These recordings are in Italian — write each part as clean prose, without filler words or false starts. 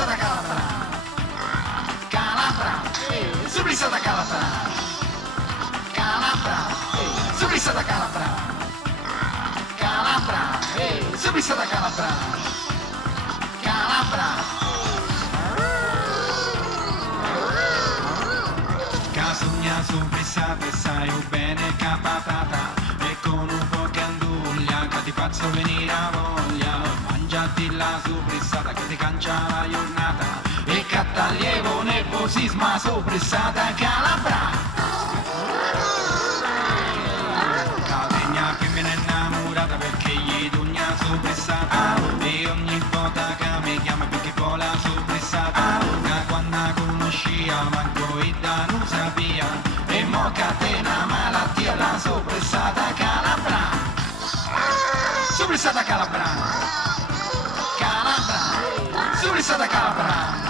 Surpresa da Calabra, Calabra, surpresa da Calabra, Calabra, surpresa da Calabra, Calabra, surpresa da Calabra, Calabra. Casugna surpressata e sai bene capatata e con un po' che anduglia che ti faccio venire a voglia. Mangiati la surpressata che ti cancia la giornata e cattaglievo nervosisma surpressata Calabra. Casegna che me ne è innamorata perché gli dugna surpressata e ogni volta che mi chiama perché poi la surpressata che quando conoscia manco e da non sapia e mo catena malattia la surpressata Calabra. Surpressata Calabra, Calabra, surpressata Calabra.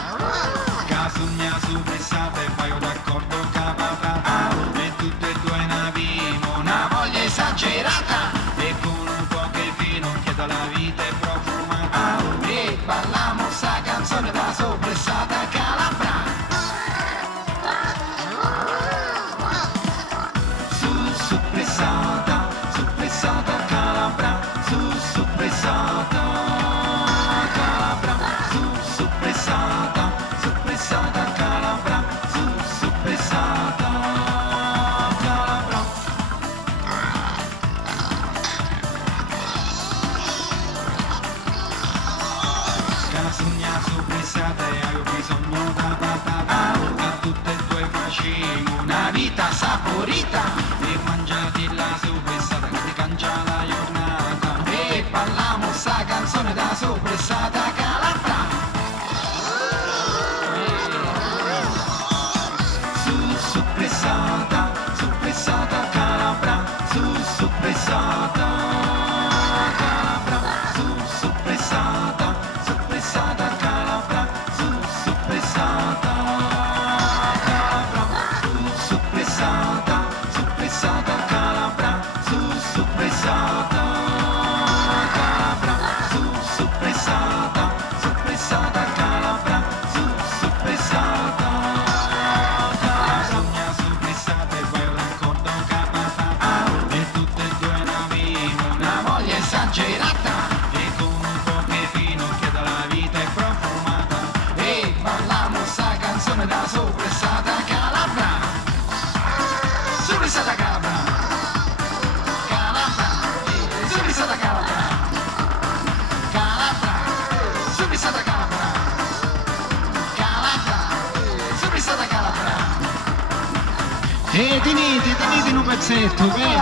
Casugna surpressata e paio d'accordo capatata e tutte e due ne abbiamo una voglia esagerata e con un po' che fino che la vita è profumata e balliamo sta canzone da surpressata Calabra. Surpressata, surpressata Calabra, surpressata Calabra, surpressata, surpressata Calabra, surpressata Calabra. Casugna surpressata e avevo bisogno da patata a tutte e due facciamo una vita saporita e mangiati la surpressata che ti cancia la giornata e balliamo sta canzone da surpressata Calabra. Surpressata, surpressata Calabra, surpressata Calabra, surpressata, surpressata Calabra, surpressata Calabra, surpressata, surpressata Calabra, surpressata Calabra, surpressata, surpressata Calabra, surpressata Casugna surpressata e poi racconto capatata e tutte e due ne abbiamo una voglia esagerata e con un po' che fino che dalla vita è profumata e balliamo sta canzone da surpressata Calabra. Surpressata Calabra, Calabra, surpressata Calabra, Calabra, surpressata Calabra, Calabra, surpressata Calabra. Tenete un pezzetto, vieni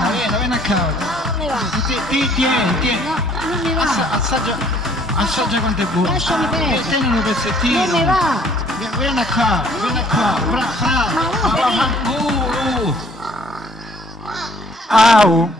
a casa. Non mi va. Tieni. No, non mi va. Assaggia quanto è buono. Lasciami perdere. Tieni un pezzettino. Non mi va. Vieni qua. Ma no, Au.